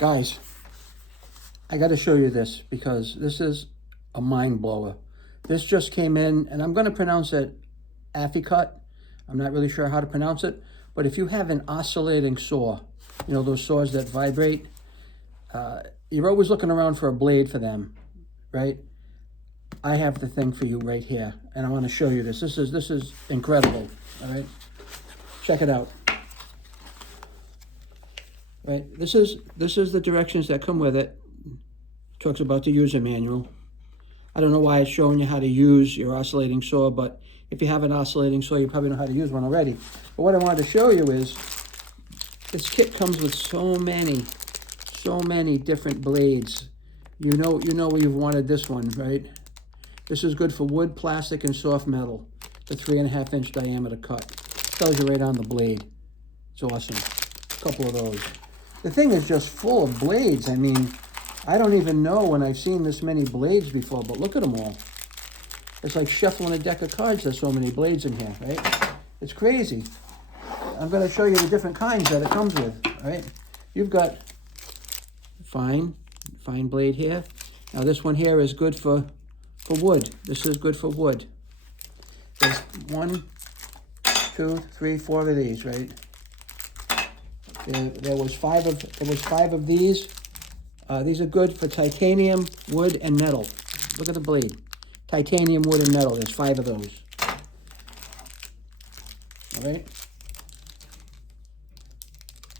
Guys, I got to show you this because this is a mind blower. This just came in, and I'm going to pronounce it Afficut. I'm not really sure how to pronounce it, but if you have an oscillating saw, you know, those saws that vibrate, you're always looking around for a blade for them, right? I have the thing for you right here, and I want to show you this. This is incredible, all right? Check it out. Right, this is the directions that come with it. Talks about the user manual. I don't know why it's showing you how to use your oscillating saw, but if you have an oscillating saw, you probably know how to use one already. But what I wanted to show you is this kit comes with so many different blades. You know where you've wanted this one, right? This is good for wood, plastic, and soft metal. The 3.5-inch diameter cut. Tells you right on the blade. It's awesome. A couple of those. The thing is just full of blades. I mean, I don't even know when I've seen this many blades before, but look at them all. It's like shuffling a deck of cards. There's so many blades in here, right? It's crazy. I'm going to show you the different kinds that it comes with, right? You've got fine blade here. Now this one here is good for wood. This is good for wood. There's 1, 2, 3, 4 of these, right? There was five of these. These are good for titanium, wood, and metal. Look at the blade. Titanium, wood, and metal. There's 5 of those. All right.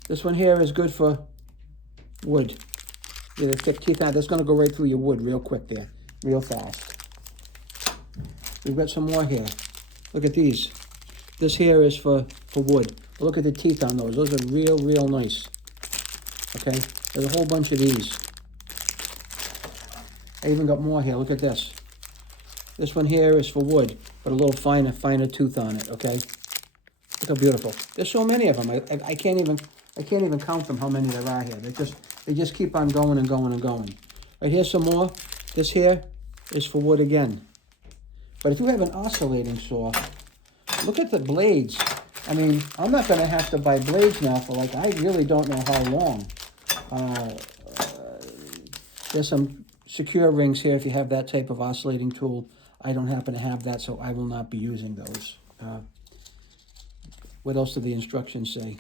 This one here is good for wood. With a thick teeth on it. That's going to go right through your wood real quick there, real fast. We've got some more here. Look at these. This here is for wood. Look at the teeth on those. Those are real nice. Okay? There's a whole bunch of these. I even got more here. Look at this. This one here is for wood, but a little finer tooth on it, okay? Look how beautiful. There's so many of them. I can't even count them how many there are here. They just keep on going and going and going. Right, here's some more. This here is for wood again. But if you have an oscillating saw, look at the blades. I mean, I'm not going to have to buy blades now for like, I really don't know how long. There's some secure rings here if you have that type of oscillating tool. I don't happen to have that, so I will not be using those. What else do the instructions say?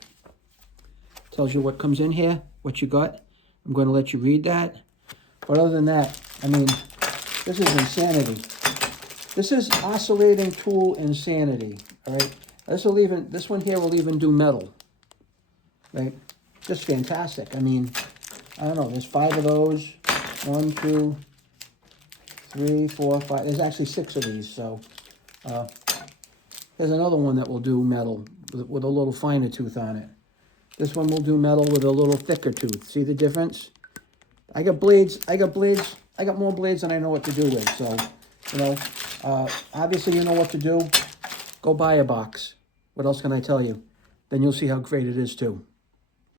Tells you what comes in here, what you got. I'm going to let you read that. But other than that, I mean, this is insanity. This is oscillating tool insanity, all right? This one here will even do metal, right? Just fantastic. I mean, I don't know. There's 5 of those. 1, 2, 3, 4, 5. There's actually 6 of these. So there's another one that will do metal with a little finer tooth on it. This one will do metal with a little thicker tooth. See the difference? I got blades. I got more blades than I know what to do with. So, you know, obviously you know what to do. Go buy a box. What else can I tell you? Then you'll see how great it is too.